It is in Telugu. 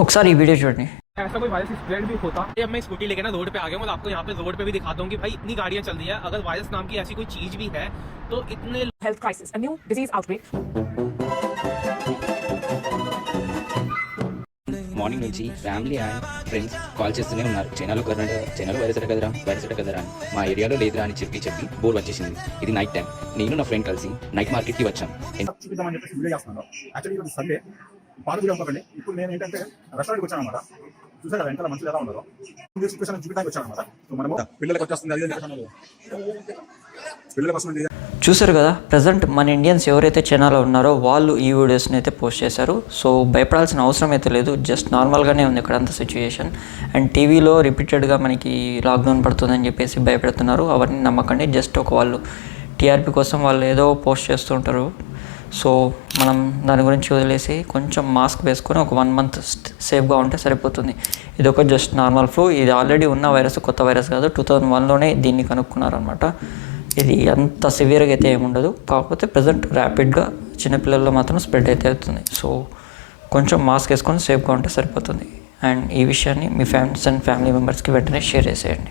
ఒకసారి ఈ వీడియో చూడండి. ऐसा कोई वायरस स्प्रेड भी होता है। मैं स्कूटी लेके ना रोड पे आ गया हूँ, आपको यहाँ पे रोड पे भी दिखाता हूँ कि भाई इतनी गाड़ियाँ चल रही है, अगर वायरस नाम की ऐसी कोई चीज भी है तो इतने health crisis, a new disease outbreak. Morning నుంచి ఫ్యామిలీ అండ్ ఫ్రెండ్స్ కాల్ చేస్తూనే ఉన్నారు, చైనాలో వైరస్ అట కదరా అని. మా ఏరియాలో లేదురా అని చెప్పి బోర్ వచ్చేసింది. ఇది నైట్ టైం. నేను నా ఫ్రెండ్ కలిసి నైట్ మార్కెట్కి వచ్చాం. చూపిద్దామని చెప్పేసి వీడియో చేస్తున్నాను. యాక్చువల్లీ సండే పాలపూడి అమ్మకండి. ఇప్పుడు నేను ఏంటంటే రెస్టారెంట్కి వచ్చాను అనమాట. చూసా కదా వెనకాల మనుషులు ఎలా ఉన్నారో సిచ్యువేషన్ చూపించడానికి వచ్చాను అనమాట. సో మనము పిల్లలకు వచ్చేస్తుంది అది పిల్లల కోసం చూసారు కదా, ప్రజెంట్ మన ఇండియన్స్ ఎవరైతే చైనాలో ఉన్నారో వాళ్ళు ఈ వీడియోస్ని అయితే పోస్ట్ చేశారు. సో భయపడాల్సిన అవసరం అయితే లేదు, జస్ట్ నార్మల్గానే ఉంది ఇక్కడ అంత సిచ్యుయేషన్. అండ్ టీవీలో రిపీటెడ్గా మనకి లాక్డౌన్ పడుతుందని చెప్పేసి భయపెడుతున్నారు. అవన్నీ నమ్మకండి, జస్ట్ ఒక వాళ్ళు టీఆర్పీ కోసం వాళ్ళు ఏదో పోస్ట్ చేస్తుంటారు. సో మనం దాని గురించి వదిలేసి కొంచెం మాస్క్ వేసుకొని ఒక 1 month సేఫ్గా ఉంటే సరిపోతుంది. ఇది ఒక జస్ట్ నార్మల్ ఫ్లూ. ఇది ఆల్రెడీ ఉన్న వైరస్, కొత్త వైరస్ కాదు. 2001లోనే దీన్ని కనుక్కున్నారనమాట. ఇది అంత సివియర్గా అయితే ఏముండదు, కాకపోతే ప్రజెంట్ ర్యాపిడ్గా చిన్నపిల్లల్లో మాత్రం స్ప్రెడ్ అయితే అవుతుంది. సో కొంచెం మాస్క్ వేసుకొని సేఫ్గా ఉంటే సరిపోతుంది. అండ్ ఈ విషయాన్ని మీ ఫ్రెండ్స్ అండ్ ఫ్యామిలీ మెంబర్స్కి వెంటనే షేర్ చేసేయండి.